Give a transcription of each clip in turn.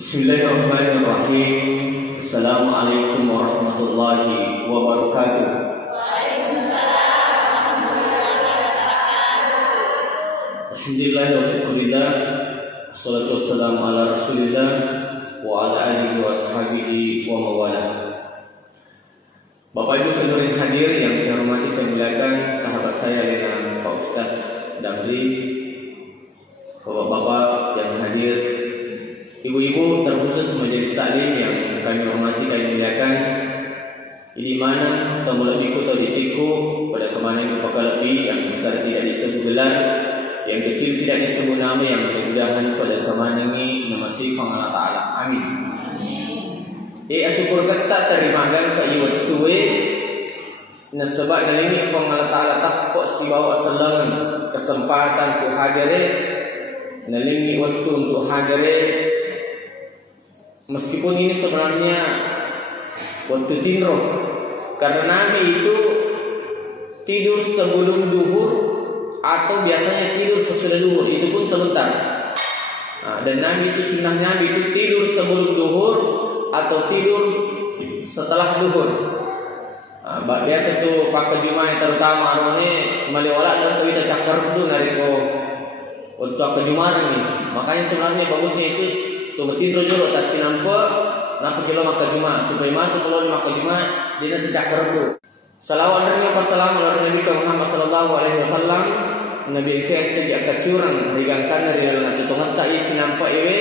Bismillahirrahmanirrahim. Assalamualaikum warahmatullahi wabarakatuh. Alhamdulillah wa syukurillah. Assalatu wassalamu ala rasulillah wa ala alihi wa sahbihi wa mawalah. Bapak Ibu saudara yang hadir yang saya hormati, saya muliakan, sahabat saya dengan Pak Ustaz Damri, bapak-bapak yang hadir, ibu-ibu, terkhusus majelis taklim yang kami hormati, kami muliakan, di mana tamu lebihku atau diciku pada kemana yang bakal lebih, yang besar tidak disebut gelar, yang kecil tidak disebut nama, yang mudah-mudahan pada kemana ini namasi Allah Ta'ala. Amin. Syukur kita terimakan ke iwat tuwe nasabak dalam ini Allah Ta'ala takut si bawa selangan kesempatan ku hadire nalingi waktu untuk hadire. Meskipun ini sebenarnya waktu tinro, karena Nabi itu tidur sebelum duhur atau biasanya tidur sesudah duhur, itu pun sebentar. Dan Nabi itu sunnah Nabi itu tidur sebelum duhur atau tidur setelah duhur. Biasa itu pakai Jumat terutama arone maliwala dan kita cakar dulu nariko untuk kejumaran ini. Makanya sebenarnya bagusnya itu tuh tidur dulu tak nampak kilo maka Jumat supaya matu kalau maka Jumat dia nanti cakar dulu. Salawat dan salam ala Nabi Muhammad sallallahu alaihi wasallam. Nabi ke cajak kacurang rigantan dari dalam tutungan tak ia nampak ewe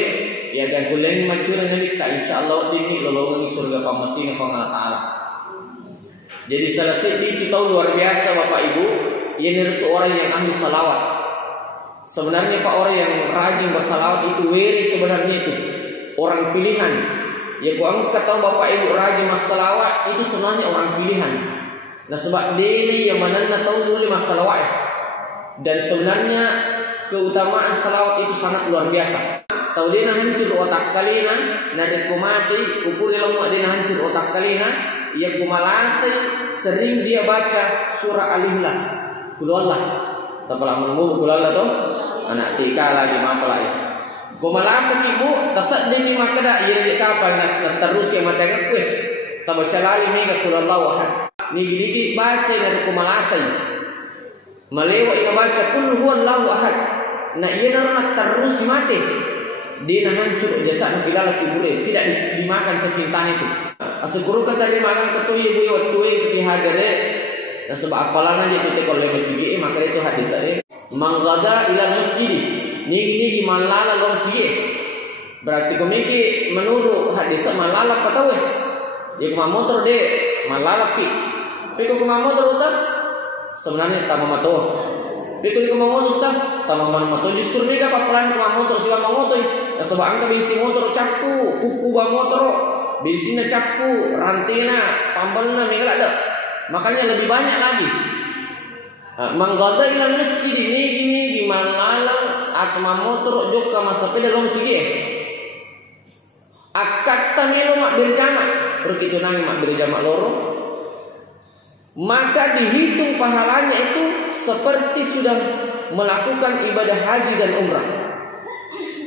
ya dan kulen macurang Nabi tak insyaallah dini lolongan di surga pamasin Allah Taala. Jadi salah satu itu tahu luar biasa Bapak Ibu, ini itu orang yang ahli salawat. Sebenarnya Pak, orang yang rajin bersalawat itu wiri sebenarnya itu orang pilihan. Ya gua angkat tahu Bapak Ibu rajin bersalawat itu sebenarnya orang pilihan. Nah sebab dia ini yang mana tahu dulu masalawat. Dan sebenarnya keutamaan salawat itu sangat luar biasa. Tahu dia hancur otak kalina, narik kumati, kupur ilmu dia hancur otak kalina. Ya kumalasi sering dia baca surah Al-Ikhlas. Kulullah. Tapalah menemu kulullah tu. Anak tika lagi apa lagi. Kumalasi ibu tasad demi makada ia dia kapan nak terus yang mata kue. Tak baca lali ni ke kulullah wahad. Ni gigi baca dari kumalasi. Malewa ina baca kul huwallahu ahad. Nak ia nak terus mati. Dia hancur jasad bila laki boleh tidak dimakan kecintaan itu. Asukuru kata dimakan ketui ibu waktu yang ketika hadire. Dan sebab apalah aja itu tekol le masjid maka itu hadis ada. Manggada ila masjid. Ni di malala lom masjid. Berarti komiki menurut hadis malala patawe. Dia kuma motor de malala pi. Piko kuma motor utas sebenarnya tamamato. Piko kuma motor utas tamamato justru ni ka papalan kuma motor siwa motor. Sebab angka bisi motor capu, pupu ba motor, bisina capu, rantina, pambalna mengala ada. Makanya lebih banyak lagi. Manggada ila masjid ini di malalang atau motor jok ka masapeda lom sige. Akad tamelo mak berjama, pergi itu nang mak berjama loro. Maka dihitung pahalanya itu seperti sudah melakukan ibadah haji dan umrah.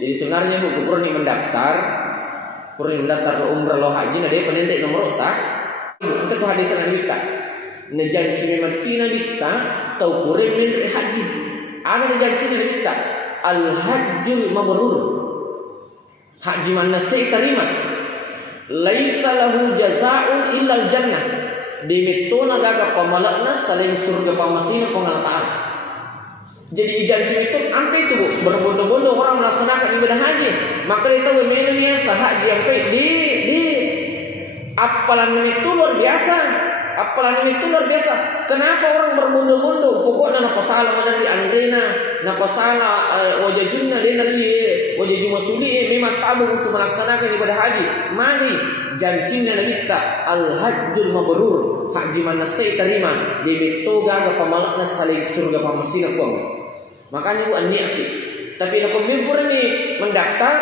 Jadi sebenarnya buku purni mendaftar ke umrah lo haji nah dia penendek nomor otak. Itu hadis yang kita. Najanji matina kita tau kurang menri haji. Ada najanji kita al hajjul mabrur. Haji mana saya terima. Laisa lahu jazaa'un illa al jannah. Dimituna gaga pamalakna saling surga pamasina Allah Ta'ala. Jadi janji itu sampai itu berbondong-bondong orang melaksanakan ibadah haji. Maka kita memenuhi sahaji sampai di apalan itu luar biasa. Apalan itu luar biasa. Kenapa orang berbondong-bondong? Pokoknya napa salah dari Andrena, napa salah wajah junna dari wajah jumasuli memang tabu untuk melaksanakan ibadah haji. Mari janjinya Nabi ta al-hajjul mabrur. Haji mana saya terima di betoga ga pamalakna saling surga pamasina kuang. Makanya buat niati. Tapi nak pembibur ni mendaftar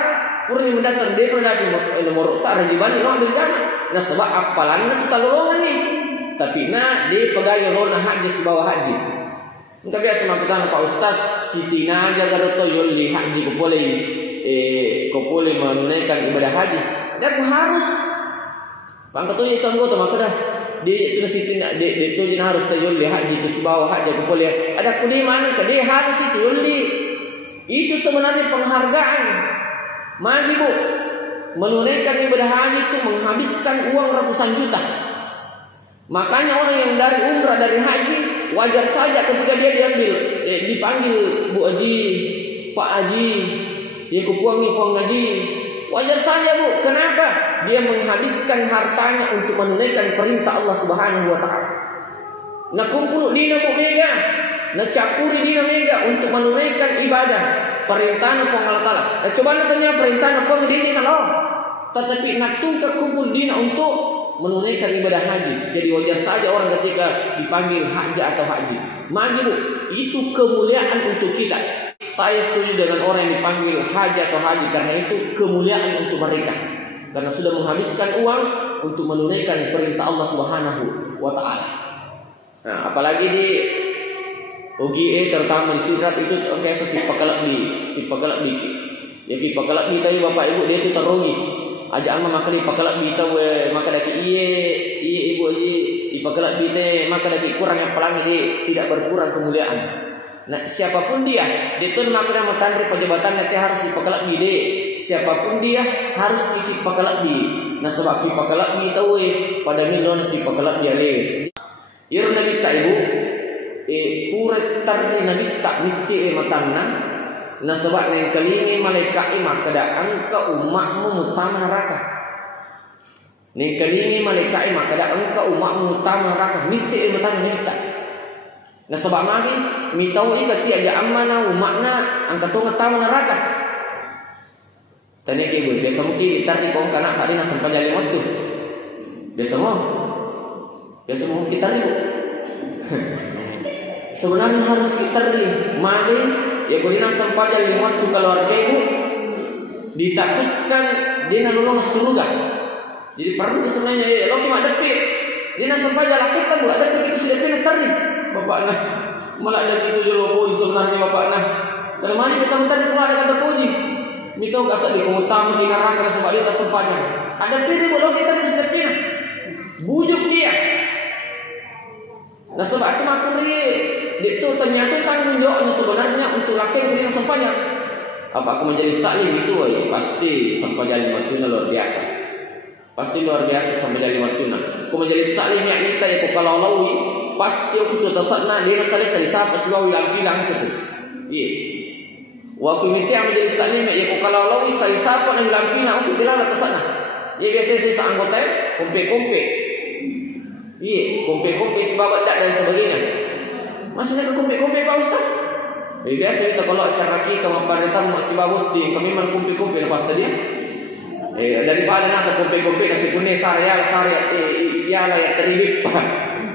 dia mendaftar nomor tak rajiban ni nak berjamaah. Nah sebab apalan tu talolongan ni. Tapi nak dia pegang rona haji sebawah haji. Kita biasa makan Pak Ustaz Sitina jaga roto yoli haji ku boleh kau boleh menunaikan ibadah haji. Dan aku harus. Pangkat tu itu anggota maka dah. Dia itu nasi tindak dia tu je harus tajul dia haji tu si bawa haji aku boleh. Ada aku di mana ke dia harus itu juli. Itu sebenarnya penghargaan. Mari bu, menunaikan ibadah haji itu menghabiskan uang ratusan juta. Makanya orang yang dari umrah dari haji wajar saja ketika dia dipanggil Bu Haji, Pak Haji, ya kupuangi puang haji. Wajar saja bu. Kenapa? Dia menghabiskan hartanya untuk menunaikan perintah Allah Subhanahu Wa Taala. Nak kumpul dina bu mega, nak capuri dina mega untuk menunaikan ibadah perintah Allah Taala. Coba nak tanya perintah apa dia Allah. Tetapi nak tungkak kumpul dina untuk menunaikan ibadah haji. Jadi wajar saja orang ketika dipanggil haji atau haji. Maju bu, itu kemuliaan untuk kita. Saya setuju dengan orang yang dipanggil haji atau haji karena itu kemuliaan untuk mereka. Karena sudah menghabiskan uang untuk menunaikan perintah Allah Subhanahu Wa Taala. Nah, apalagi di UGE terutama di Sidrap itu biasa si pakalak bi. Ya ki pakalak bi tahu bapak ibu dia itu terugi. Aja ama maka di pakalak bi tahu maka daki iye ibu haji di pakalak bi teh maka daki kurang yang pelangi dia tidak berkurang kemuliaan. Nah, siapapun dia itu maka dia matandri pejabatannya teh harus di pakalak bi deh. Siapapun dia harus isi pakalak bi. Nah sebab ki pakalak bi tahu pada milon ki pakalak bi ale. Iro nabi ta ibu pure tarri nabi tak miti matanna. Nah sebab nang kelingi malaikat maka da angka umatmu mutama neraka. Nang kelingi malaikat maka da angka umatmu mutama neraka miti matanna nabi tak. Nah sebab magi mitau ika si aja amana umakna angka tu ngetama neraka. Tanya ke ibu, biasa mungkin ditarni kong kanak tadi nak sampai jali waktu. Biasa mau kita ibu. Sebenarnya harus kita magi ya kudina sampai jali waktu keluarga ibu ditakutkan dia nak lulung surga. Jadi perlu sebenarnya lo cuma depi dia nak sampai jala kita bu ada begitu sudah pilih tarni. Bapak nah, malah ada gitu je puji sebenarnya bapak nah. Termani kita minta di rumah ada kata puji. Mito kasar di komutam di neraka sebab dia tersempatnya. Ada pilih boleh kita di sini pina. Bujuk dia. Nah sebab itu makuri itu ternyata tanggung jawabnya sebenarnya untuk laki yang beri sempatnya. Apa aku menjadi taklim itu pasti sampai jadi matuna luar biasa. Pasti luar biasa sampai jadi matuna. Aku menjadi taklim yang kita ya kalau lawi pasti aku tu tasatna dia nasale salisapa siwa wilang bilang tu. Iya. Waktu miti yang menjadi taklim ya kalau lawi salisapa dan wilang bilang aku tidak tasatna. Ya biasa saya anggota kompe. Iya, kompe sebab dak dan sebagainya. Masih nak kompe Pak Ustaz? Ya biasa kita kalau acara kita memperhatikan masih babutin kami kompe lepas dia. Daripada nasa kompe nasi kuning sarial ya lah ya terlip.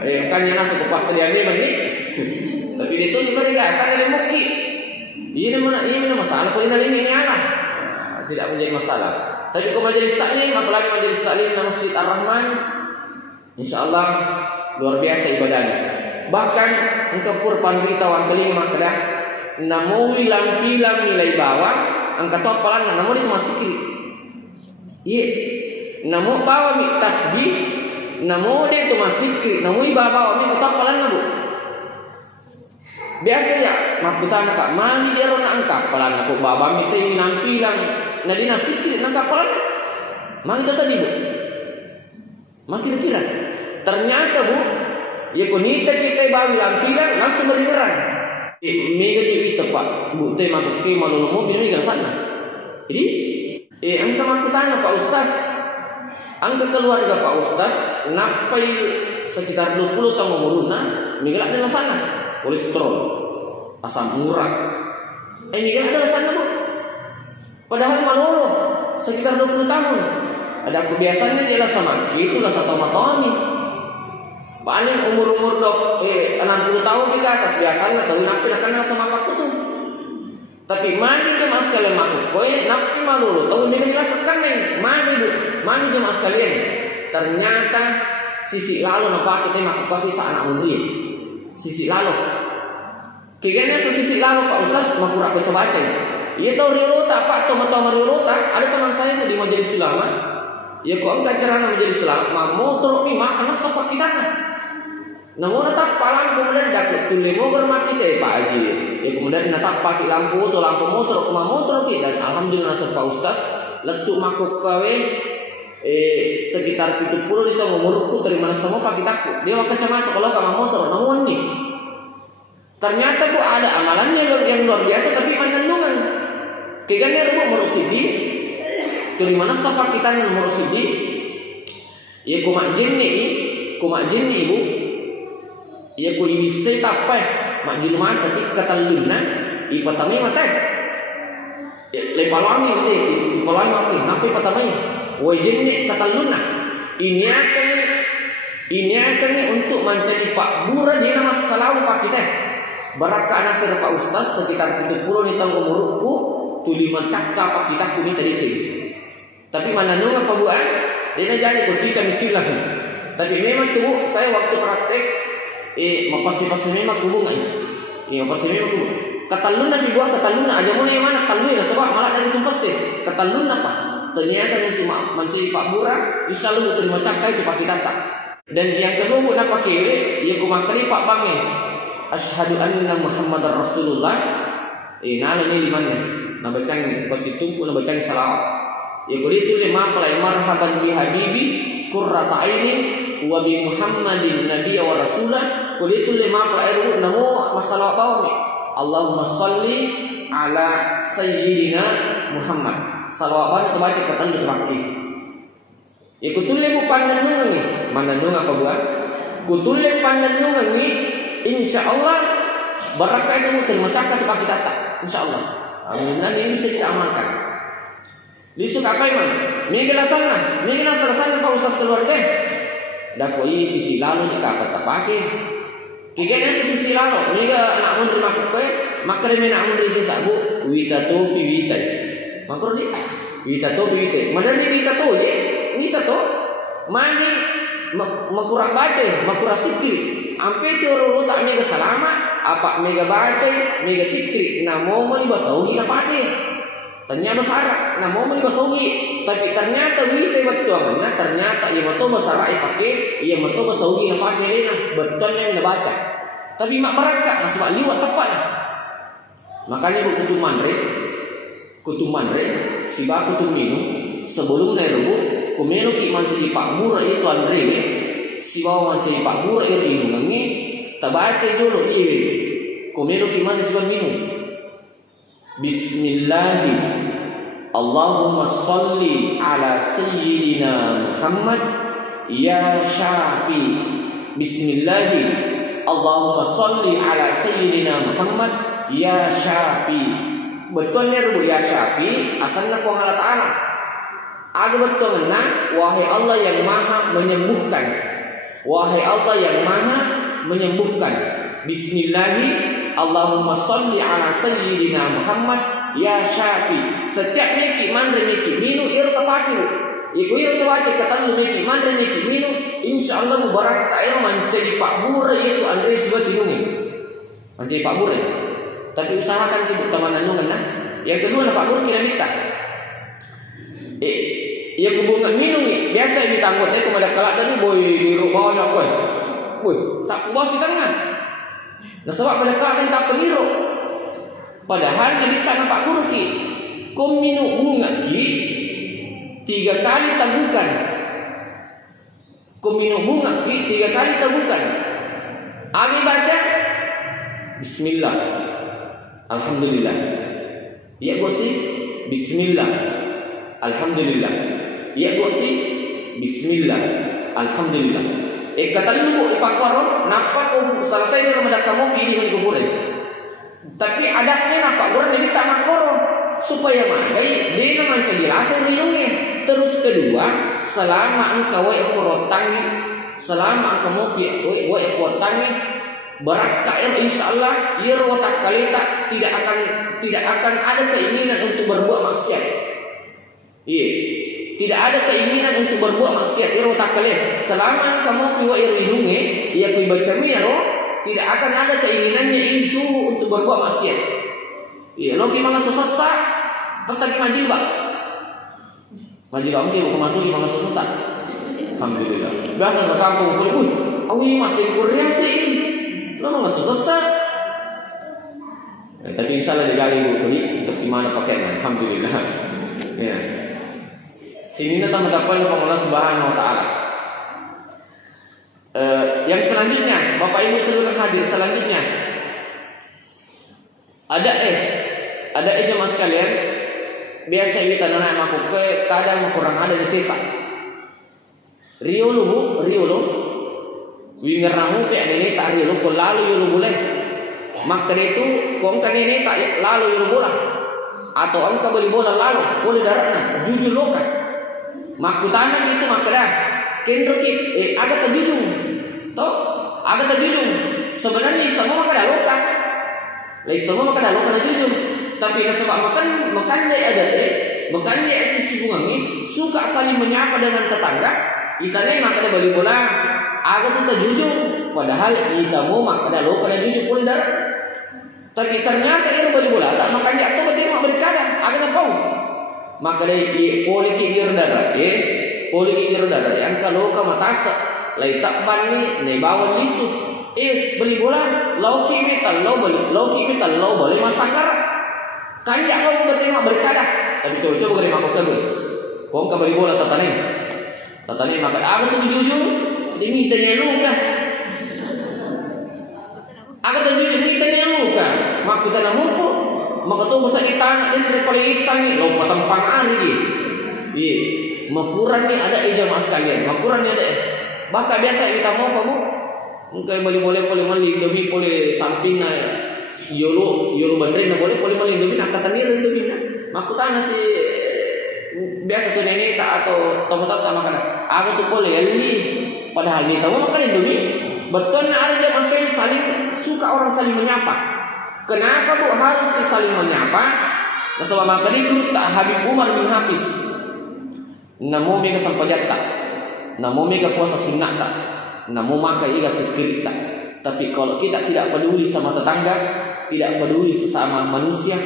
Kan yang nasa kupas dia memang ni. Tapi itu mereka kan ada muki. Ini mana masalah kalau ini anak. Tidak menjadi masalah. Tapi kalau majelis taklim apalagi majelis taklim di Masjid Ar-Rahman insyaallah luar biasa ibadahnya. Bahkan engkau pur pandrita wan kelingi makda namo wilang-pilang nilai bawah angka topalan namo itu masih kiri. Iya. Namo bawa mi tasbih namo dia itu masih kiri. Namo bawa mi topalan nabu. Biasa ya makutana kak mani dia rona angka palan aku bawa mi teh wilang-pilang nadina sikit nangka palan. Mang itu sedih bu. Mak kira-kira ternyata bu ya kunita kita bawa lampiran langsung beriran mega jadi tepat bu teh makuk ke malu mobil mega sana jadi angka aku tanya Pak Ustaz angka keluarga Pak Ustaz napai sekitar 20 tahun umurna mega ada sana kolesterol asam urat mega ada sana bu padahal malu sekitar 20 tahun ada kebiasaannya dia sama itulah satu matoni. Paling umur 60 tahun ke atas biasanya tahu napi nak sama aku tuh. Tapi mandi cuma sekalian makuk. Koe napi malu tahu dia dirasakan neng mandi cuma sekalian. Ternyata sisi lalu napa kita makuk kasih anak umri. Sisi lalu. Kayaknya sisi lalu Pak Ustaz makura aku coba. Ia tahu riolota apa atau mata riolota. Ada teman saya di majelis ulama. Ya kok enggak cerana majelis ulama. Motor ni mak kena sepak kita. Namun natap palang kemudian dapat tu lemo bermati teh Pak Haji. Ya kemudian natap pakai lampu atau lampu motor kuma motor ki dan alhamdulillah nasab Pak Ustaz letuk makuk kawe sekitar 70 itu ngumurku dari mana semua pakai takut. Dia kacamata kalau kama motor namun nih. Ternyata bu ada amalannya yang luar biasa tapi mandandungan. Kegane rubu merusidi dari mana sapa kita merusidi ya kumak jinni ibu ya ku ibise tapai mak julma tapi katalunna ipatami mate le palami mate palami mate napi patami wa jinni katalunna ini akan untuk mencari pak bura di nama selalu pak kita barakah nasir Pak Ustaz sekitar 70 ni tahun umurku tuli mencakta apa kita kuni tadi cik. Tapi mana nunga apa buat? Dia jadi kunci misilah. Tapi memang tu saya waktu praktek mapasi memang hubungan. Mapasi memang hubungan. Katalun nabi buat katalun aja mana yang mana katalun sebab malah dari tumpas katalun apa? Ternyata untuk mencari Pak Bura, insyaallah terima cakta itu Pak kita tak. Dan yang kedua bu nak pakai ya kumakani Pak Bange. Asyhadu anna Muhammadar Rasulullah. Nala ni di mana? Nabacang positum pun nabacang salawat. Ya kulitu lima pelai marhaban bi habibi qurrata ainin wa bi Muhammadin nabiyya wa rasulah. Kulitu lima pelai ru namo masalah bawami. Allahumma shalli ala sayyidina Muhammad. Salawat bana tu baca katan tu pakai. Ya kutulle bu pandan nungang ni. Mana nung apa buat? Kutulle pandan nungang ni insyaallah barakah itu terima cakap tu pakai tata. Insyaallah. Dan ini bisa diamalkan. Lisuk apa iman? Mega sana Pak Ustaz keluarga. Dakoi sisi lalu ni kapat tapake. Kigane sisi lalu, mega nak mun terima kowe, maka dia nak mun risi sabu, wita to piwita. Makro ni wita to piwita. Madani wita to je. Wita to mani makura baca, makura sikri. Ampe tu orang tak mega salama, apa mega baca, mega sikri. Namo mo ni basaugi na pakai. Tanya bahasa Arab, namo mo ni basaugi. Tapi ternyata wite waktu mana? Ternyata ia mato bahasa Arab pakai, ia mato basaugi na pakai ni nah. Betul yang kita baca. Tapi mak berakat, nah sebab liwat tepat lah. Makanya kutuman re, si ba kutum minum sebelum nerubu, kumenu ki mancing Pak Bura itu andre ni. Si bawa macam Pak Bura ini nungangi tabaca jolo iye komero kimana siban minum Bismillah Allahumma salli ala sayyidina Muhammad ya Syafi Bismillah Allahumma salli ala sayyidina Muhammad ya Syafi. Betul ni rubu ya Syafi asalnya ku Allah Ta'ala. Aga betul na wahai Allah yang maha menyembuhkan. Wahai Allah yang maha menyembuhkan. Bismillahi Allahumma salli ala sayyidina Muhammad ya Syafi. Setiap meki mandre meki minu ir tapakiu. Iku ir tawace katan meki mandre meki minu insyaallah mubarak ta'ir mencari Pak Bura itu andre sebuah tinungi. Mencari Pak Bura. Tapi usahakan ibu teman nungan nah. Yang kedua Pak Bura kira minta. Ia kubunga minum ni biasa ini tanggut aku ada kelak dan boy di rumah nak boy tak puas si tangan. Nah sebab pada kelak dan tak peniru. Padahal jadi tak nampak guru ki. Kau minum bunga ki 3 kali tagukan. Kau minum bunga ki 3 kali tagukan. Abi baca Bismillah. Alhamdulillah. Ya bosi Bismillah. Alhamdulillah. Ya bosi Bismillah. Alhamdulillah. Kata dulu ipakor napa ko selesai ni ramadan kamu pilih mani kuburan. Tapi adanya napa kuburan jadi tak makoro supaya mandai dia nama jelas minumnya. Terus kedua, selama engkau ekotangi, selama engkau mau ekotangi berat kair insyaallah ia rotak kalita tidak akan ada keinginan untuk berbuat maksiat. Iya. Tidak ada keinginan untuk berbuat maksiat. Iro tak kalih. Selama kamu piwa irihunge, ia kui baca miro, tidak akan ada keinginannya itu untuk berbuat maksiat. Iya, lo gimana susah? Tadi majil bak. Majil om bukan masuk gimana susah. Alhamdulillah. Biasa ke kampung boleh, awi masih Korea sih. Lo nggak susah. Tapi insya Allah digali bu, beli kesimana pakaian. Alhamdulillah. Ya. Sini kita mendapatkan Allah Subhanahu Wa Taala. Yang selanjutnya, Bapak Ibu seluruh hadir selanjutnya, ada jemaah sekalian, biasa ini tanah aku ke kadang kurang ada di sisa. Rio lu, winger namu pe ada ini tak Rio lu, lalu lu boleh. Maka itu, kau kan ini tak lalu lu bola, atau engkau beli bola lalu boleh daratnya, jujur loka. Makutana itu maka dah, kendrukip, agak terjujung, toh, agak terjujung. Sebenarnya semua maka dah loka. Semua maka dah loka jujur. Tapi sebab makannya makanya sisi bunga ini suka saling menyapa dengan tetangga. Itanya maka dah beli bola, agak tu terjujung. Padahal kita mau maka dah loka dah jujur pun darat. Tapi ternyata ia beli bola, tak makanya tu betul mak berkada, agak dah pau. Maka dah politik gir darat, politik gir darat. Yang kalau kamu matasa, lai tak bani, nei bawa lisu. Beli bola, lauki metal, lau boleh masakar. Kan ya kau betul mak berkada. Tapi coba kali mak kau kau kau beli bola tatane maka agak tu jujur, demi tanya lu kah? Agak tu jujur demi tanya lu kah? Mak kita nak mupu, maka tu bisa ditanya dan daripada isang ni, lo patempang ani ni. Mapuran ni ada jemaah sekalian, mapuran ni ada. Baka biasa kita mau apa bu? Mungkin boleh demi boleh samping na. Yolo bandring na boleh melindungi nak kata ni lindungi na. Makutana si biasa tu nenek tak atau tamu-tamu tak makan. Agak tu boleh ni. Padahal ni tahu makan lindungi. Betul na ada jemaah sekalian saling suka orang saling menyapa. Kenapa bu harus saling menyapa? Nah sebab maka ni grup tak Habib Umar bin Hafiz. Namo mega sampajat tak. Namo mega puasa sunnah tak. Namo maka iga sekir tak. Tapi kalau kita tidak peduli sama tetangga, tidak peduli sesama manusia,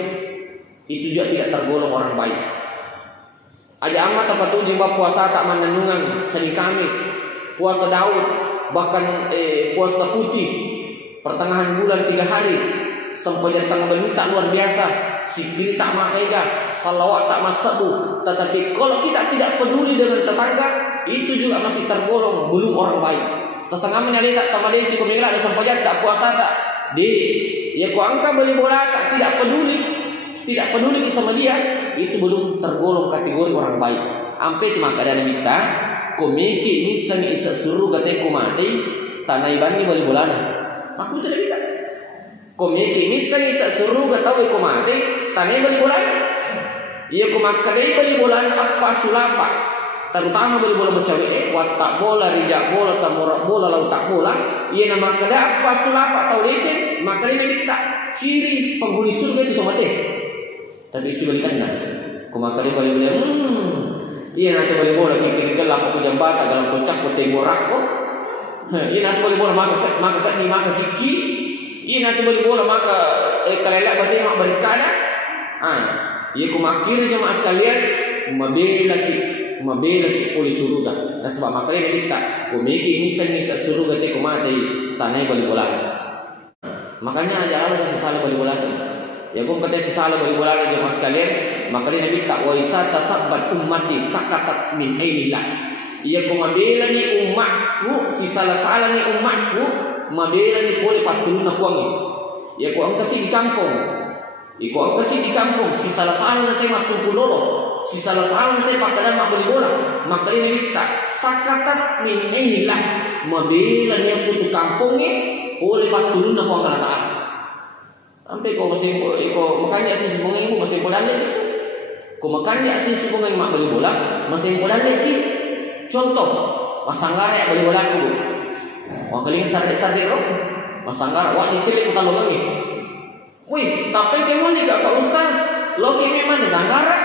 itu juga tidak tergolong orang baik. Aja amat apa tu jengba puasa tak menenungan Senin Kamis, puasa Daud, bahkan puasa putih, pertengahan bulan 3 hari, sempajat tanggal berminta luar biasa, sikir tak makaiga, salawat tak masabu. Tetapi kalau kita tidak peduli dengan tetangga, itu juga masih tergolong belum orang baik. Tersangka menyalih tak tamadai cukup merah ada sempajat tak puasa tak di ya ku angka beli bola tak tidak peduli sama dia, itu belum tergolong kategori orang baik. Ampe tu maka ada minta komiki misalnya isa suruh kata ku mati tanai bani beli bola na aku tidak minta komiki misalnya isa suruh kata ku mati tanai beli bola iya ku maka dai beli bola apa sulapa terutama beli bola mencari watak bola, rijak bola, tamurak bola, lautak bola. Ia nama kada apa sulapa atau leceh, maka dia minta ciri penghuni surga itu mati. Tapi sudah dikena, kumaka dia boleh bilang, ia nanti boleh bola kiki gelap aku jambatan dalam kocak putih borak kok. Ia nanti boleh bola maka kiki, ia nanti boleh bola maka kalelak berarti mak berkada. Ia kumakir jemaah sekalian, mabela ki poli suruga. Nah sebab makanya kita komiki misalnya suruga te kumati tanai bali bolaga. Makanya ajaran ada sesala bali bolaga. Ya kum kata sesala bali bolaga jemaah sekalian, makanya Nabi tak waisa tasabbat ummati sakatat min ainillah. Ia ku mabela ni umatku, sisala-sala ni umatku, mabela ni poli patuluna kuangi. Ya ku angkasi di kampung. Iku angkasi di kampung, sisala-sala nanti masuk pulolo. Si salah nanti pakadan mak beli bola, maka dia minta sakatat min inilah mobilan yang putu kampungnya boleh patulun na kuang Allah Taala. Sampai kau masih makanya si hubungan ibu masih podan itu. Kau makanya si hubungan mak beli bola masih podan lagi. Contoh, masanggar ya beli bola aku. Wang kali sarde roh, masanggar wak dicilek ku talongan ni. Wih, tapi kamu ni Pak Ustaz, lo kini mana sanggara?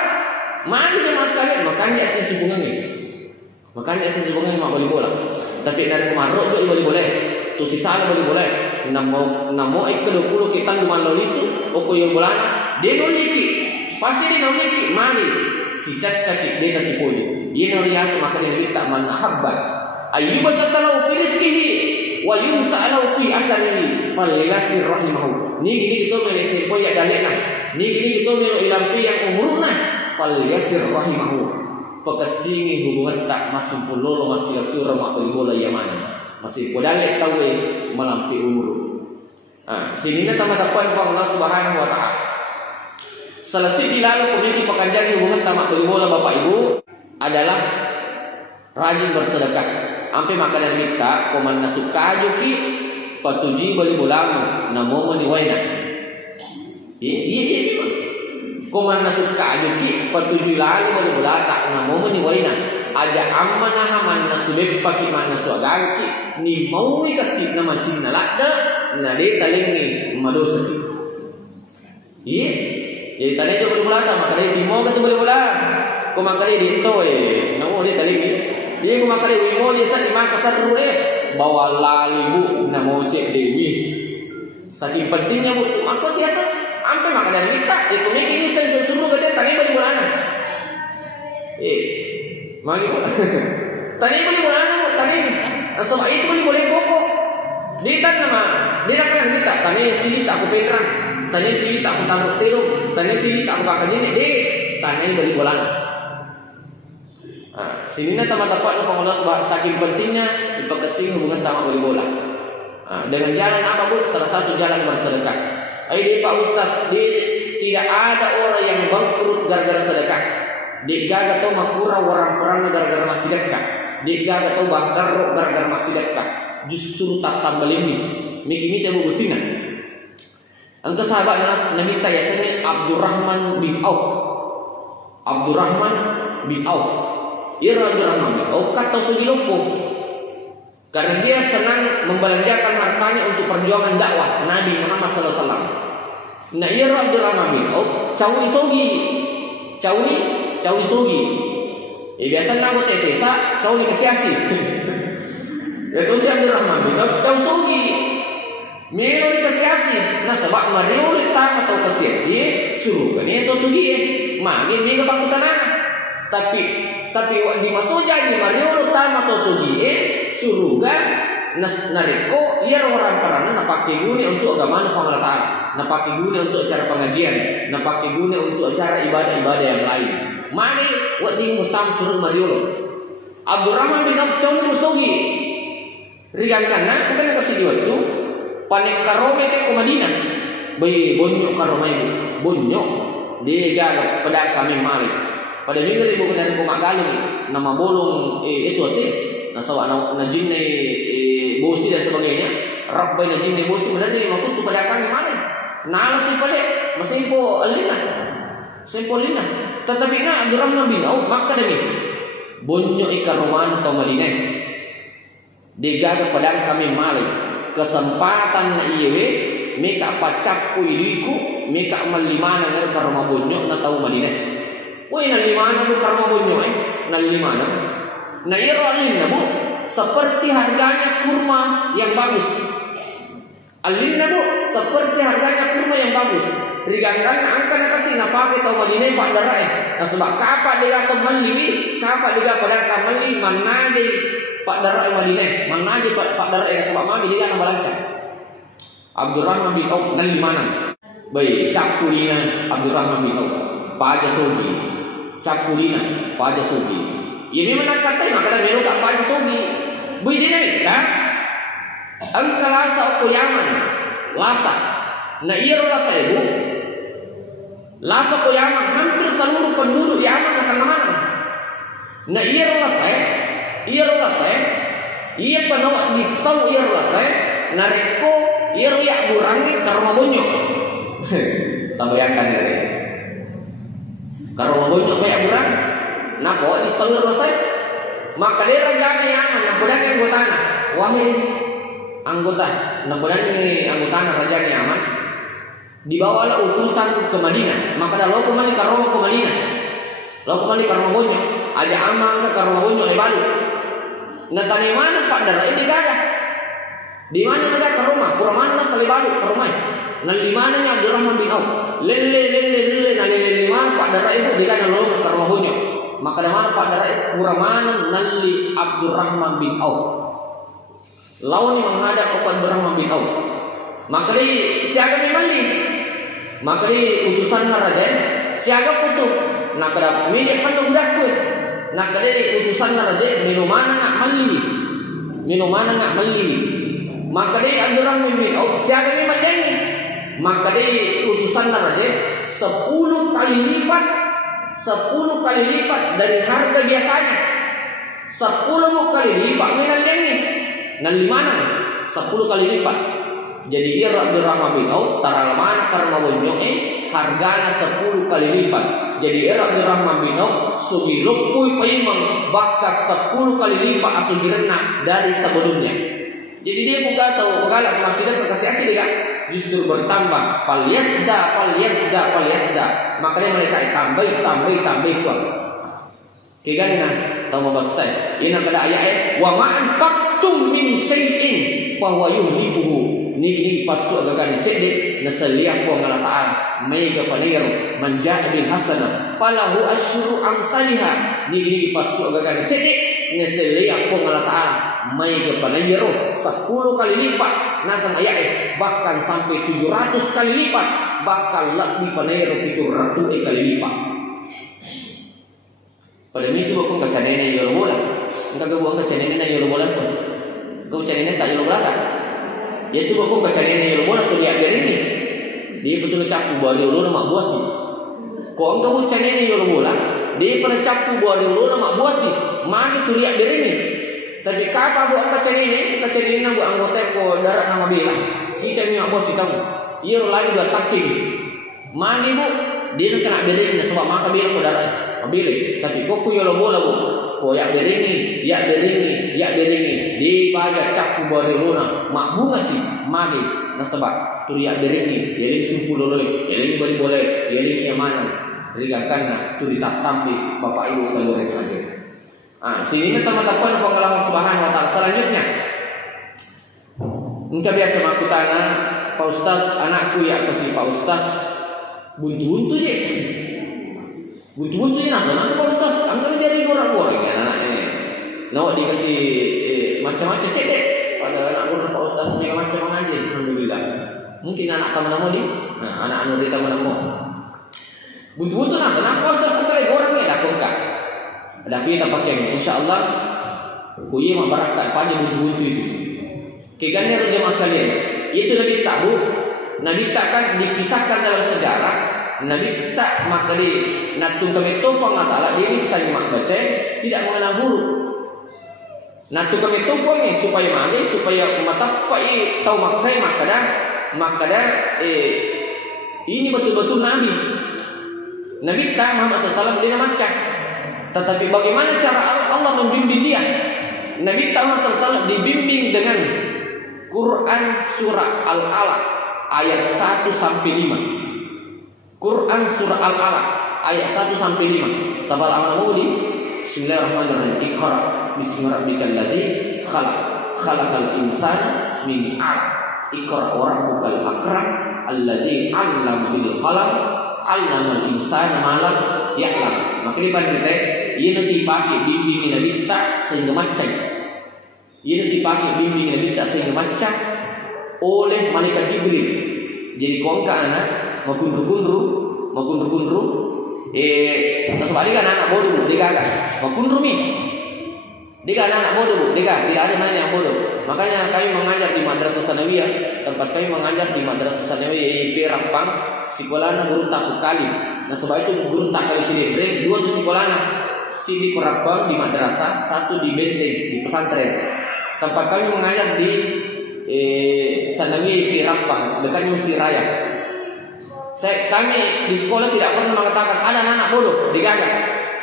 Mana jemaah sekalian makanya asal hubungan ni. Makanya asal hubungan mak boleh bola. Tapi dari kemarok juga boleh boleh. Tu sisa boleh boleh. Namo ke 20 kita luman lolisu, oko yang bola dia noliki. Pasti dia noliki. Mari si cacaki dia si pojo. Ia noriasa maka dia minta man ahabba ayyuba satalau fi rizqihi wa yumsa'alau fi asarihi falyasir rahimahu. Ni gini gitu melesir po ya dalena. Ni gini gitu melo ilampi yang umurna falyasir rahimahu. Pekasingi hubungan tak masuk pulolo masih asura mak bola yamana. Masih podalek tawe melampi umur. Sehingga tamat-tamat Allah Subhanahu wa taala. Selesai dilalu komiti pekerjaan hubungan tamak bola Bapak Ibu adalah rajin bersedekah. Ampe makanan minta koman nasuka juki patuji beli bulan namo meniwaina. Iya. Koman nasuka juki patuji lalu beli bulan tak namo meniwaina. Aja amanah man nasulep paki man nasuagaki ni mau kasih nama cinna lakda nade talingi madosa. Iya. Jadi tadi tu beli bulan tak maka dia timo kata beli bulan. Ko makali dito namo dia talingi. Dia ko makali wimo dia sa lima kasar bawa lali bu namo cek dewi. Saking pentingnya bu maka biasa ampe makanan minta itu ini saya suruh kata tadi beli bulan. Mari bu. Tadi beli bulan bu tadi. Sebab itu boleh pokok. Dia kan nama dia kan minta tadi sini tak aku petrang. Tadi sini tak aku taruh telur. Tadi sini tak aku pakai jenis deh. Tadi beli bulan. Sehingga tamat-tamat Allah Subhanahu saking pentingnya dipekesing hubungan tamak beli bola. Dengan jalan apa bu? Salah satu jalan bersedekah. Ini Pak Ustaz, tidak ada orang yang bangkrut gara-gara sedekah. Dia gagal tahu makura orang perang gara-gara masih sedekah. Dia gagal tahu bakar gara-gara masih sedekah. Justru tak tambah lebih. Miki-miki bu butina. Angka sahabat Nabi Tayyasani Abdurrahman bin Auf. Abdurrahman bin Auf. Ia Abdurrahman bin Auf kata sugi lumpuh karena dia senang membelanjakan hartanya untuk perjuangan dakwah Nabi Muhammad SAW. Nah ia Abdurrahman bin Auf cauni sogi. Biasa nak buat sesa cauni kesiasi. Itu si Abdurrahman bin Auf cauni sogi. Mero ni kesiasi. Nah sebab mariu litang atau kesiasi suruh kan itu sugi. Magi mega pakutanana. Tapi di matu jadi Mario utama atau sugi suruga nareko ia orang perana napake guna untuk agama Allah Taala, napake guna untuk acara pengajian, napake guna untuk acara ibadah-ibadah yang lain. Mari wad di mutam suruh Mario. Abdurrahman bin Auf cawu sugi. Rigan kana bukan kasih waktu panek karome ke Madinah. Bayi bonyo karome bonyo dia jaga pada kami malik. Pada minggu ibu dan kumak galung nama bolong itu sih nasawa na jinne bosi dan sebagainya rabbai na jinne bosi benar ni makut tu pada kami mana nala si pada masimpo alina tetapi na Abdurrahman bin Auf maka demi bonyo ikan Roman atau Madinah digaga pada kami malik kesempatan na iyewe meka pacapku idiku meka amal limana ngar karoma bonyo na tahu Madinah. Woi nalimana bu karma bonyo nalimana. Nah iro alinna bu seperti harganya kurma yang bagus. Alinna bu seperti harganya kurma yang bagus. Rigangan angka nak kasih napake tau Madinah pak darai. Nah sebab kapa dia atau meliwi kapa dia pada kamali mana je pak darai Madinah mana je pak darai sebab mana dia nak balancang. Abdurrahman bin Auf nalimana. Baik cakulina Abdurrahman bin Auf paja sogi. Capulina paja sogi. Ini mana kata maka mero tak paja sogi. Bui dinamik kan? Angka lasa ko Yaman. Lasa. Na iya lasa ibu. Lasa ko Yaman hampir seluruh penduduk Yaman akan mana? Na iya lasa. Iya penawat di sau iya lasa. Nareko iya ya burangi karma bonyo. Tambayangkan ya. Kalau mabonyo kayak berang, napa di salur selesai, maka dia raja yang nampudan anggota wahai anggota, nampudan ini anggota raja Yaman, dibawalah utusan ke Madinah, maka dah lo kembali ke Roma ke Madinah, lo kembali ke Mabonyo, aja amang ke Mabonyo lebalu, natani mana pak darah ini gagah, di mana negara ke Roma, Pura mana selebalu ke Roma, nah di mana Abdurrahman bin Auf. lele na lele man pak dara ibu diga na lolong ke rumah hunyo. Maka damar pak dara puramanan nalli Abdurrahman bin Auf. Lawan menghadap kepada Abdurrahman bin Auf. Maka di siaga mimali. Maka di utusan raja siaga putu. Nak kada media penuh budak kue. Nak kada utusan raja minumana ngak mali. Minumana ngak mali. Maka di Abdurrahman bin Auf siaga mimali. Maka di utusan raja 10 kali lipat dari harga biasanya. 10 kali lipat minalnya. Nan 5 10 kali lipat. Jadi ia Abdurrahman bin Auf taralamana karena wonyoke hargana 10 kali lipat. Jadi ia Abdurrahman bin Auf sumilupui paimang bakas 10 kali lipat asul direna dari sebelumnya. Jadi dia buka tahu mengalak masih terkasih asli dia justru bertambah palyasda. Makanya mereka tambah kuat. Kegana tahu mabasai. Ina kada ayat wa ma'an paktum min syai'in fa huwa yuhlibuhu. Ni pasu agakan cede nasalia po ngala taala mega panero manja bil hasanah falahu asyru amsalha. Ni pasu agakan cede nasalia po ngala taala mega panero 10 kali lipat nasan ayat bahkan sampai 700 kali lipat bakal lebih panero 700 kali lipat. Pada itu aku kaca nenek yolo bola. Engkau kebuang kaca nenek yolo bola pun. Kau kaca nenek tak yolo bola tak? Yaitu aku kaca nenek yolo bola tu lihat dari ini. Dia betul capu bawa yolo nama buah sih. Kau engkau kaca nenek yolo bola, dia pada capu bawa yolo nama buah sih. Magi tu lihat dari ini. Tapi kapa buat kaca nenek nak buat anggota ko darat nama bilang. Si cami nak buah sih kamu. Ia lagi buat taking. Magi bu, dia nak kena beri sebab maka bilang ko darat. Ambil, tapi kau punya bola bu, kau yak beringi, di baja capu bari luna, mak bunga sih, magi, nasabak, tu yak beringi, yang sumpul loloi, yang bari boleh, yang nyamanan, rigakan na, tu ditatambi bapak ibu seluruh hadir. Sini teman-teman Allah Subhanahu Wa Taala selanjutnya, engkau biasa aku tanya, Pak Ustaz, anakku ya kasih Pak Ustaz, buntu je. Buntu-buntu ini nasional Pak Ustaz, angkat jadi goreng-goreng ya anaknya. Nawak dikasih macam-macam cedek pada anak guru Pak Ustaz ini macam aja, alhamdulillah. Mungkin anak tamu nama ni, anak anu di tamu nama. Buntu-buntu nasional Pak Ustaz angkat goreng ya dah kongkak. Tapi kita pakai, insya-Allah kuyi mak barakat pada buntu-buntu itu. Kegane jemaah sekalian, itu Nabi tahu, Nabi takkan dikisahkan dalam sejarah. Nabi tak maka di natung kami tumpang ngatalah dia bisa mak baca tidak mengenal guru. Natung kami tumpang ni supaya magi supaya mata pai tahu makai makada ini betul-betul Nabi. Nabi tak Muhammad SAW dia macam. Tetapi bagaimana cara Allah membimbing dia? Nabi Muhammad SAW dibimbing dengan Quran surah Al-Alaq ayat 1 sampai 5. Quran surah Al-Alaq ayat 1 sampai 5. Tabal al-Namudi. Bismillahirrahmanirrahim. Iqra bismi rabbikal ladzi khalaq. Khalaqal insana min 'alaq. Iqra wa rabbukal akram alladzi 'allama bil qalam 'allamal insana ma lam ya'lam. Maka di kita ia nanti pakai bimbingan Nabi tak sehingga macam. Ia nanti pakai bimbingan Nabi tak sehingga macam oleh malaikat Jibril. Jadi kongka anak magunru-gunru sebab dia kan anak bodoh bu, dia agak magunru mi. Dia kan anak bodoh bu, dia tidak ada anak yang bodoh. Makanya kami mengajar di Madrasah Sanawiyah, tempat kami mengajar di Madrasah Sanawiyah di Rampang, sekolahnya guru tak kali. Nah sebab itu guru tak kali sini, dua tu sekolahnya, si di Rampang di madrasah, satu di Benteng di pesantren. Tempat kami mengajar di Sanawiyah di Rampang, dekat Musir Raya. Kami di sekolah tidak pernah mengatakan ada anak-anak bodoh, digagak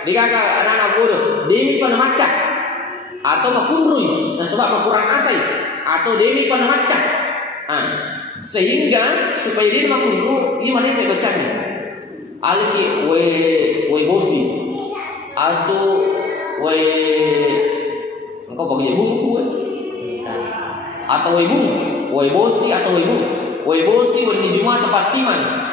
anak-anak bodoh, demi pada macam atau makurui, nah sebab kurang asai atau demi pada macam, sehingga supaya dia makuru, ini mana yang bacanya, alki we bosi atau we engkau pakai buku atau we bosi atau we bosi di Jumat tempat timan.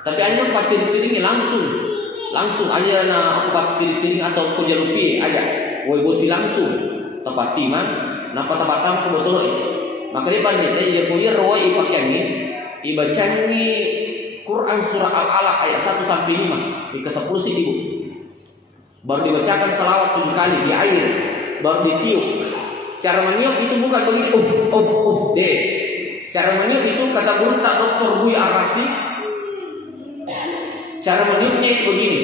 Tapi aja pak ciri-cirinya langsung aja na aku pak ciri-ciri atau penjalupi aja. Woi bosi langsung tepat timan, napa tempatan kebetulan. Maka dia pandai ya kuliah rawai pakaian ni, ibaca ni Quran surah Al-Alaq ayat 1 sampai 5 di ke-10 sih ibu. Baru dibacakan selawat 7 kali di air, baru ditiup. Cara meniup itu bukan begini, deh. Cara meniup itu kata guru tak Dr. Buy Arasi. Cara meniupnya itu begini.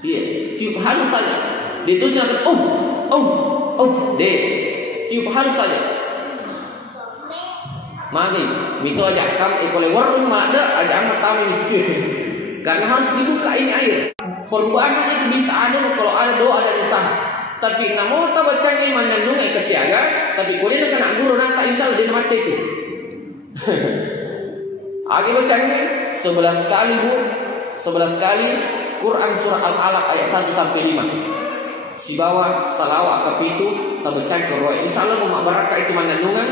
Iya, tiup halus saja. Dituliskan deh. Tiup halus saja. Mari, itu aja kam ikole warung ada aja angkat tamu itu. Karena harus dibuka ini air. Perubahan itu bisa ada kalau ada doa dan usaha. Tapi nggak mau tahu bacanya menandung kesiaga. Tapi kuliah kena guru nata insya Allah dia baca itu. Agi bacanya 11 kali bu, 11 kali Quran surah Al-Alaq ayat 1 sampai 5. Si bawah salawat tapi itu tabacan ke roh. Insya Allah mau barakah itu menandungan.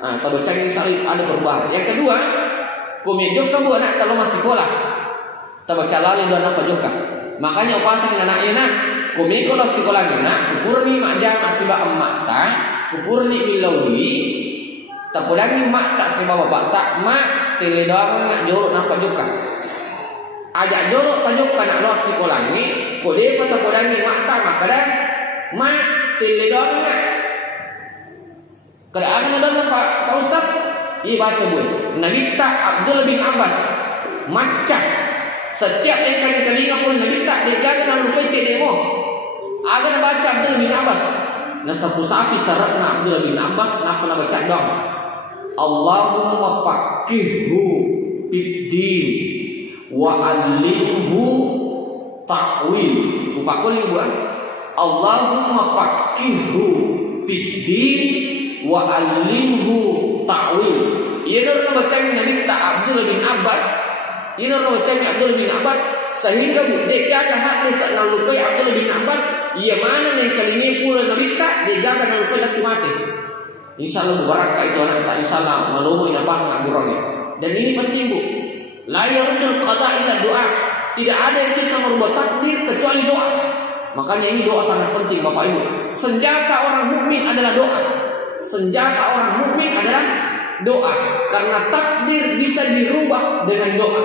Tabacan insya Allah ada perubahan. Yang kedua, kumejok kamu anak kalau masih sekolah. Tabaca lali dua anak pajoka. Makanya pasang anaknya nak. Kumiko lo sekolahnya nak. Kupurni mak jam masih ba emak tak. Kupurni ilauli. Tapudangi mak tak sebab bapak tak mak. Tele doang nak jorok nak pajoka. Ajak jorok pajoka nak lo sekolah ni. Kode pa tapudangi mak tak mak kadang mak tele doang nak. Kadang ada dong Pak Ustaz. Iya baca bu. Nabi tak Abdul bin Abbas macam setiap engkau telinga pun Nabi tak dia jangan lupa cek demo. Agar baca Abdul bin Abbas. Na sapu sapi syaratna Abdul bin Abbas napa baca dong. Allahumma faqihhu fid-din wa 'allimhu ta'wil. Upakul ini buat. Allahumma faqihhu fid-din wa 'allimhu ta'wil. Ia nak baca Nabi tak Abdul bin Abbas. Ia nak baca Abdul bin Abbas sehingga dia jaga hati nak lupa Abdul bin Abbas. Ia mana yang kalinya pula Nabi tak dia jaga nak lupa nak mati. Insyaallah barakah itu anak tak insyaallah malumu ina bang agurangnya. Dan ini penting bu. La yardul qada illa doa. Tidak ada yang bisa merubah takdir kecuali doa. Makanya ini doa sangat penting Bapak Ibu. Senjata orang mukmin adalah doa. Senjata orang mukmin adalah doa. Karena takdir bisa dirubah dengan doa.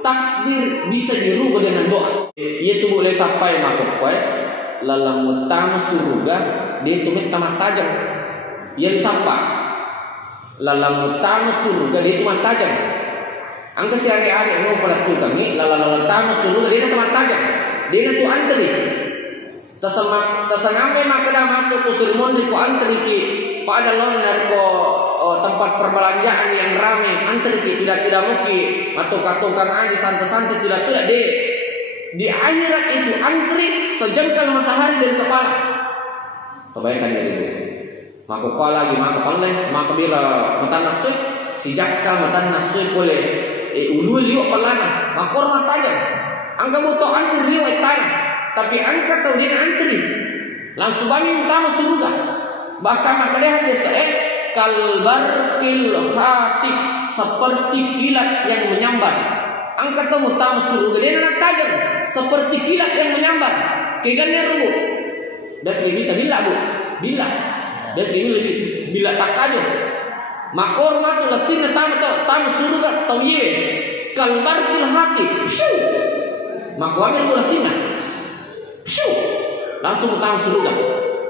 Takdir bisa dirubah dengan doa. Ia tu boleh sampai makoi lalam utama surga dia tu tamat tajam. Ia sampai lalam utama surga dia tu tajam. Angka si hari-hari mau pelaku kami lalam utama surga dia tamat tajam. Dia tu antri. Tasangampe makada matu kusurmon di ku antri ki pada lon dari ko tempat perbelanjaan yang ramai antri ki tidak mungkin atau tukang aja santai-santai tidak di akhirat itu antri sejengkal matahari dari kepala. Terbayangkan ya ibu. Maka kepala lagi maka pandai maka bila mata nasib si jakka mata nasib boleh ulu liu pelana maka orang tajam. Angka butuh antri liu tanah tapi angka tahu dia antri langsung bami utama surga. Bahkan maka dia kalbarkil khatib seperti kilat yang menyambar. Angkat tamu utama surga dia nak tajam seperti kilat yang menyambar. Kegannya rubuh. Dan segini tadi lah bu, bila. Dan segini lebih bila tak tajam. Makor matu lesin tamu surga tahu ye. Kalbarkil khatib. Shoo. Makor ambil bola singa. Shoo. Langsung utama surga.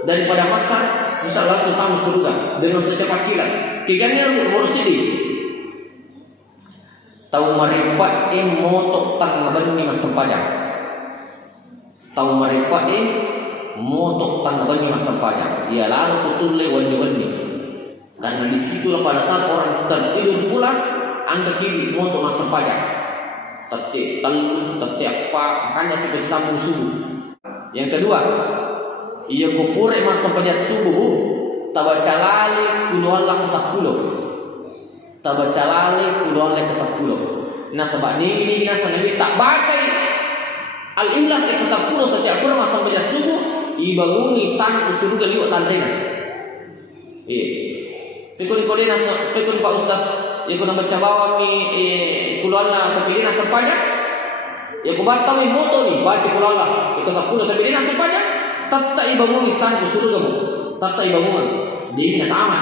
Daripada masa bisa langsung tamu surga dengan secepat kilat. Kegannya rubuh sini. Tahu maripat motok tang bani masa pajak. Tahu maripat motok tang bani masa pajak. Ya lalu kutul wani. Karena di situlah pada saat orang tertidur pulas, angkat kiri motok masa pajak. Tetik telur, tetik apa, makanya kita sambung subuh. Yang kedua, ia kupure masa pajak subuh, tabaca lali kuduan lang ke-10. Tabaca lali kuduan lang ke-10. Nah sebab ini nasa Nabi tak baca Al-Ikhlas ke-10 setiap kurang masa pajak subuh, ibangungi istana surga liwat tandena. Pikun Pak Ustaz Iku na baca bawa mi kulala tapi dia nasa pajak. Iku bata mi moto ni baca kulala. Iku 10 tapi dia nasa pajak. Tatta ibangun istana ku surga mo. Tatta ibangun. Dia na tama.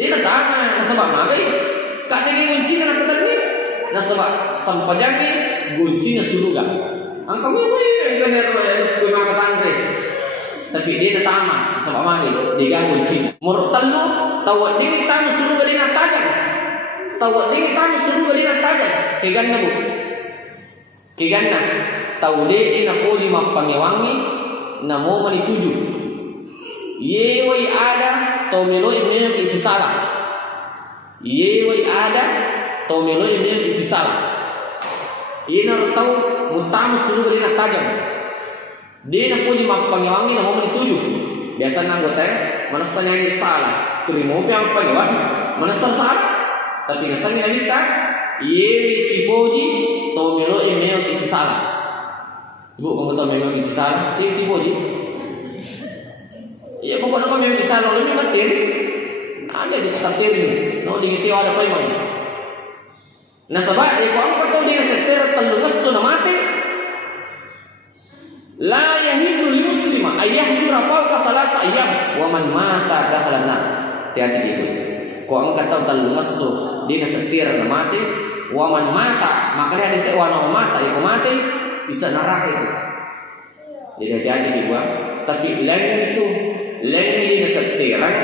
Dia na tama nasa ba magay. Kata dia kunci na kata ni. Nasa ba sampajak ni kunci na surga. Ang kami mo engineer ko mga katangre. Tapi dia na tama sa pamagi, dia kunci. Murtalno tawad din tama surga din natajan. Tawad din tama surga din natajan. Kigan na bu. Kigan na. Tawde na po di mapangewangi na mo manituju. Yeway ada tomelo ibne isisala. Yeway ada tomelo ibne isisala. Ina tahu mutama surga din natajan. Dia nak puji pangyawangi na mau dituju. Biasa anggota manasa nyanyi salah. Terima yang pangyawangi. Manasa salah. Tapi nasanya nabita. Yewi si puji. Tomelo emeo isi salah. Ibu kamu tahu memang isi salah. Dia si puji. Iya pokoknya kau memang isi salah. Lebih matir. Ada di tatir ni. No di isi ada apa emang. Nasabah. Ibu kamu tahu dia setir telungas sudah mati. La yahillu lil muslima ayyahjura fawqa salasa ayyam wa man mata dakhala nar. Hati-hati ibu. Ko ang kataw talungaso di na setir na mati wa man mata maka dia hadis wa man mata iku mati bisa neraka itu. Jadi hati-hati ibu. Tapi lain itu lain di na setiran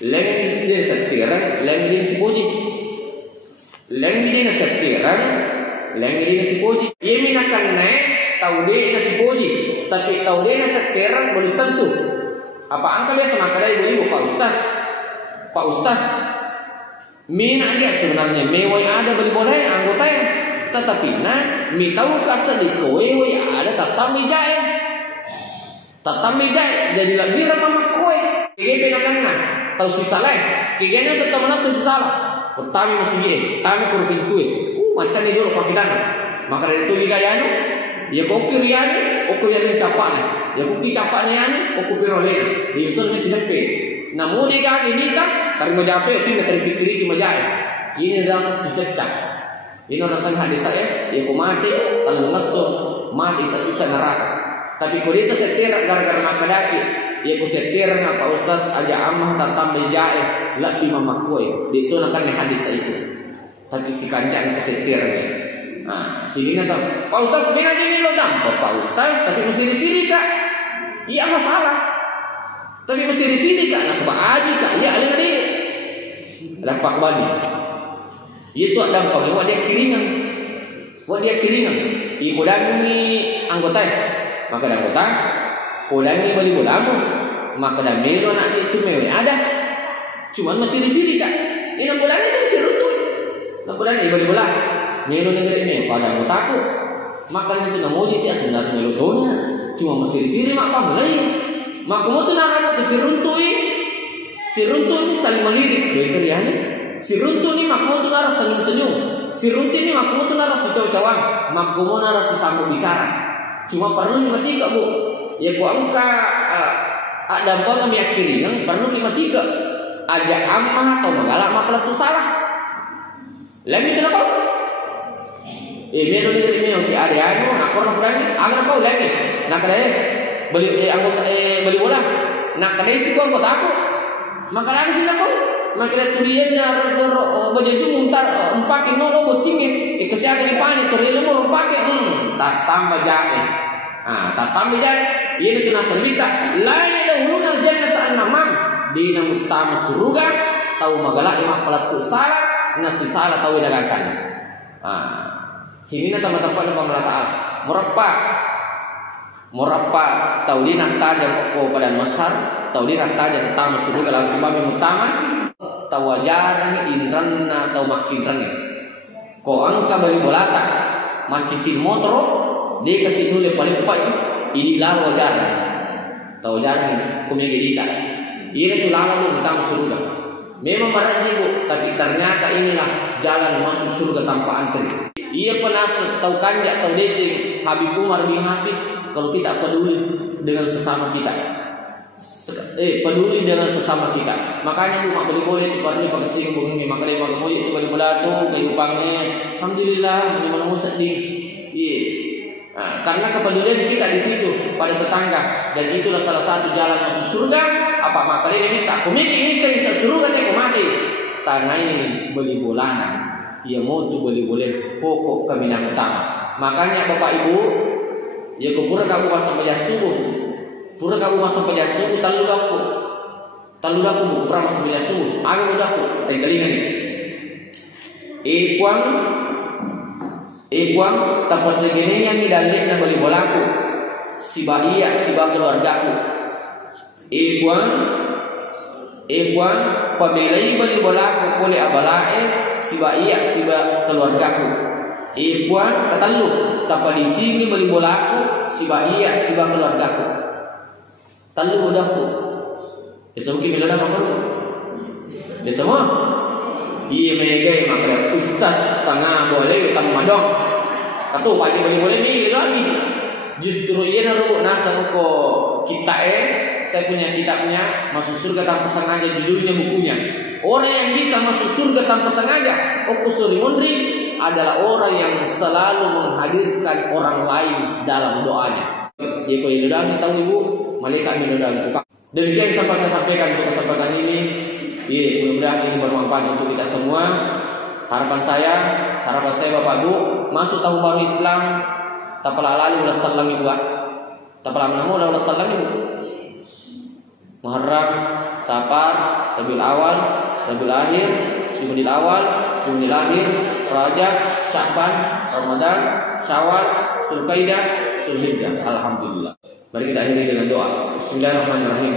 lain di setiran lain di si puji. Lain di na setiran lain di si puji. Yemin akan naik taude na si puji, tapi taude na seteran belum tentu. Apa angka dia sama kadai ibu Pak Ustaz? Pak Ustaz, mina dia sebenarnya mewai ada beli boleh anggotanya, tetapi na mi tahu kasih kowe ada tatam mejae, jadi lebih ramah kowe. Kige penakan na tahu si salah, kige na setemana si salah. Pertama masih dia, tami kurang pintu macam ni dulu pakitan. Maka dari itu digayano. Ya kopi riani, oku yang capaknya. Ya kopi capaknya yani, oku piroleh. Dia itu masih depe. Namun dia gak nita, tarik majape itu nak tarik pikir ki majai. Ini rasa sececak. Ini rasa hadis saya. Ya ku mati, kalau masuk mati isa neraka. Tapi kalau itu setir gara-gara makadaki. Ya ku setir ngapa Ustaz aja amah tatam majai, lebih mamakoi. Dia itu nak hadis itu. Tapi si kancang ku setirnya. Nah, sini tahu. Pak Ustaz bin aja nih lo dam. Pak Ustaz tapi masih di sini kak. Iya masalah. Tapi masih di sini kak. Nah sebab aja kak. Ya alih tadi. Lapak bani. Itu ada dampaknya. Wah dia keringan. Ibu dan ini anggota. Maka ada anggota. Pulang ini beli bolamu. Maka ada melo nak itu mewah ada. Cuman masih di sini kak. Ini 6 bulan itu masih runtuh. 6 bulan ini beli bola. Melo negeri ini pada anggota makan itu namuji dia sebenarnya melo donya cuma masih di sini mak pamulai mak kamu tuh nak si runtuh ini saling melirik betul ya nih si runtuh ini mak kamu tuh naras senyum si runtuh ini mak kamu tuh naras secaw-cawan mak kamu naras sesambung bicara cuma perlu 5 bu ya ku angka ada apa kami yakini yang perlu 5 ajak amah atau magalak mak pelaku salah lagi kenapa melo negeri ini yang ada anu nak orang berani agar kau lagi nak kadai beli anggota beli bola nak kadai sih kau anggota aku maka ada sih nak kau maka ada turian dar baju muntar umpakin no butingnya kesiakan di panik turian mau umpakin tak tambah jahe tak tambah jahe ini kena serbita lain ada hulunan jannah tak namam di nama utama surga tahu magalak emak pelatu salah nasi salah tahu dagangkan sini na teman-teman Allah Ta'ala murabba taulinan taja ko pada masar taulinan taja ketama suruh dalam sebab yang utama tawajaran indranna atau makinrannya ko angka bali bolata macicin motor dia kasih nule paling pai ini lah tawajaran kumegedita ini tuh lalu utama surga memang marajibu tapi ternyata inilah jalan masuk surga tanpa antri. Ia pernah tahu kanjak atau decing Habib Umar bin Hafiz kalau kita peduli dengan sesama kita. peduli dengan sesama kita. Makanya bu mak boleh parni pakai singgung ini makanya mak mau itu boleh belatu kehidupannya. Alhamdulillah mana sedih. Iya. Nah, karena kepedulian kita di situ pada tetangga dan itulah salah satu jalan masuk surga. Apa makanya dia minta kumiki ini bisa surga teh mati. Tanah ini beli bulanan. Ya mau tu boleh pokok keminang utama. Makanya bapak ibu ya kupura kamu sampai subuh. Pura kamu masuk penjara subuh talu daku buku pernah masuk penjara subuh agak udah aku tenggelingan ni ibuang tapos segini yang didalik na beli bolaku si baia si keluargaku ibuang pemilai beli bolaku boleh abalae si baia si keluargaku ibuang ketalu tapos di sini beli bolaku si baia si keluargaku talu udahku. Semua kita dah makan. Semua. Iya megai makan. Ustaz tengah boleh tam madong. Katu pagi boleh ni lagi. Justru ia naruh nasa ko kita saya punya kitabnya masuk surga tanpa sengaja judulnya bukunya. Orang yang bisa masuk surga tanpa sengaja, Okusuri Mundri adalah orang yang selalu menghadirkan orang lain dalam doanya. Jika ini dah tahu ibu. Malaikat menodai. Demikian sampai saya sampaikan untuk kesempatan ini. Ya, mudah-mudahan ini bermanfaat untuk kita semua. Harapan saya Bapak Ibu masuk tahun baru Islam. Tapala lalu ulah salam ibu. Tapala namu ulah salam ibu. Muharram, Safar, Rabiul Awal, Rabiul Akhir, Jumadil Awal, Jumadil Akhir, Rajab, Sya'ban, Ramadan, Syawal, Zulqaidah, Zulhijjah. Alhamdulillah. Mari kita akhiri dengan doa. Bismillahirrahmanirrahim.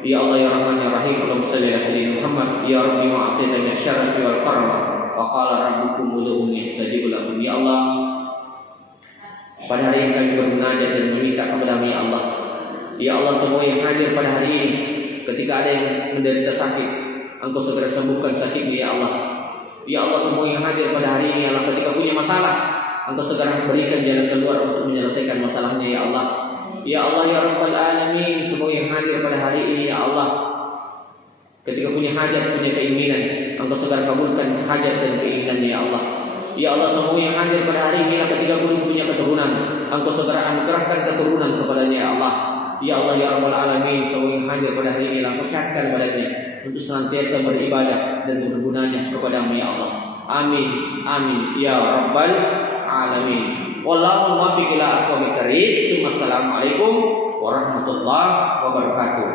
Ya Allah ya Rahman ya Rahim. Allahumma shalli ala sayyidina Muhammad. Ya Rabbi ma atitani asy-syaraf wal karama. Wa qala rabbukum ud'uuni astajib lakum. Ya Allah, pada hari ini kami bermunajat dan meminta kepada-Mu ya Allah. Ya Allah, semua yang hadir pada hari ini ketika ada yang menderita sakit, Engkau segera sembuhkan sakitnya ya Allah. Ya Allah, semua yang hadir pada hari ini ya Allah, ketika punya masalah, Engkau segera berikan jalan keluar untuk menyelesaikan masalahnya ya Allah. Ya Allah ya Rabbal Alamin, semua yang hadir pada hari ini ya Allah, ketika punya hajat, punya keinginan, Engkau segera kabulkan hajat dan keinginannya ya Allah. Ya Allah, semua yang hadir pada hari ini ketika belum punya keturunan, Engkau segera anugerahkan keturunan kepadanya ya Allah. Ya Allah ya Rabbal Alamin, semua yang hadir pada hari ini Engkau sehatkan badannya untuk senantiasa beribadah dan bergunanya kepada-Mu ya Allah. Amin amin ya Rabbal Alamin. Wallahu muwaffiq ila aqwamit thariq. Assalamualaikum warahmatullahi wabarakatuh.